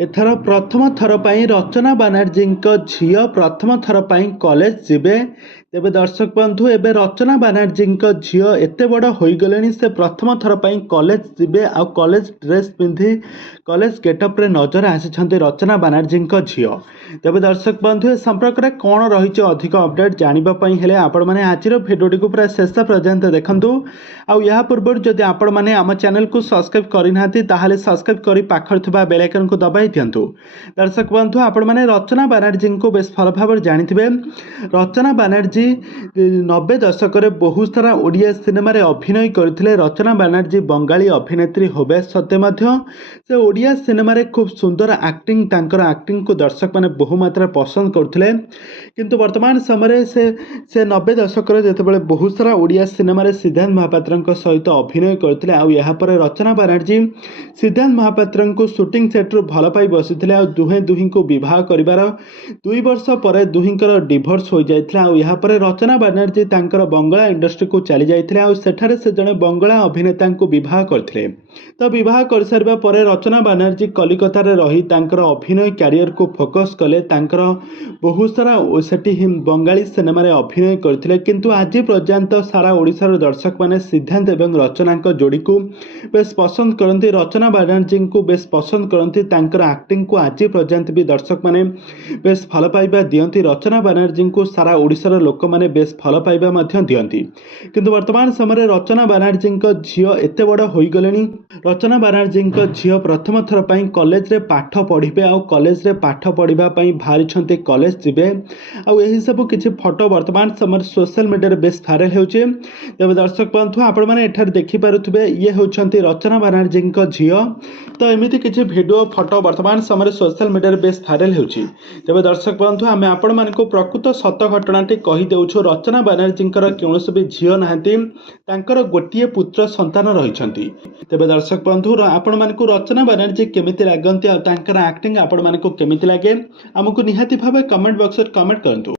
एथर प्रथम थर पर रचना बानर्जी झील प्रथम थर पर कॉलेज जीवे। तेबे दर्शक बंधु एबे रचना बानर्जी झील एते बड़ हो गले से प्रथम थर पर कॉलेज जीवे आ कॉलेज ड्रेस पिंधि कॉलेज गेटअप नजर आसी रचना बानर्जी झील। तेबे दर्शक बंधु ए संपर्क में कौन रही अधिक अपडेट जानापी हेले आपण मैंने आज भिडियोटी को पूरा शेष पर्यंत देखूँ। आ पूर्व जदि आपण मैंने आम चैनल को सब्सक्राइब करना ताहले सब्सक्राइब कर पाखर थिबा बेल आइकन को दबाई दिंतु। दर्शक बंधु आपण मैंने रचना बानर्जी को बेस भल भाव जानते। रचना बानर्जी 90 दशक बहुत सारा ओडिया सिनेमा अभिनय करते। रचना बानर्जी बंगाली अभिनेत्री होबे सत्ते से ओडिया सिनेमा खूब सुंदर एक्टिंग तांकर एक्टिंग को दर्शक मैंने बहु मात्रा पसंद करते। किंतु वर्तमान समय से 90 दशक जितेबाला बहुत सारा ओडिया सिनेमा सिद्धांत महापात्र सहित अभिनय करते। आपर रचना बानर्जी सिद्धांत महापात्र को शूटिंग सेट्रु भल पाई बसी दुहें दुही को बह कर 2 वर्ष पर दुहींकर डिभोर्स हो जाता। रचना बानर्जी तांकर बंगला इंडस्ट्री को चली जाते सेठारे से जड़े बंगला अभिनेता को बह करते। तो बह कर सारा पर रचना बानर्जी कलिकतार रही तांकर अभिनय क्यारियर को फोकस कले। तांकर बहुत सारा सेठी बंगाली सिनेमा अभिनय करते। किंतु आज पर्यंत सारा ओडिशार दर्शक माने सिद्धांत एवं रचना जोड़ी को बेस पसंद करती। रचना बानर्जी को बेस पसंद करती। तांकर एक्टिंग को आज पर्यंत भी दर्शक माने बेस भल पाइबा दियंती। रचना बानर्जी को सारा ओडिशार लोक माने बेस भल पाइबा मध्य दियंती। किंतु वर्तमान समय रचना बानर्जी झील एते बड़ हो गले। रचना बानर्जी झील प्रथम थर पर कॉलेज रे पाठ पढ़े आ कॉलेज रे पाठ पढ़ा बाहरी कॉलेज जीवे। आई सब किसी फोटो वर्तमान समय सोशल मीडिया बेस भाइराल होचे। तेज दर्शक बंधु आपण मैंने एठार देखिपे ये होती रचना बानर्जी झील। तो एमती किसी वीडियो फोटो वर्तमान समय सोशल मीडिया बेस भाइराल होची। तेज दर्शक बंधु आम आपण मानक प्रकृत सत घटनाटी कहीदेचु। रचना बानर्जी कौन भी झील ना गोटे पुत्र संतान रही। तेज दर्शक बंधु आपण मानक रचना बानर्जी केमिति लागंती आ तांकर एक्टिंग आपण मानक केमिति लागे आमको निहाती भाव कमेंट बॉक्स कमेंट करंतु।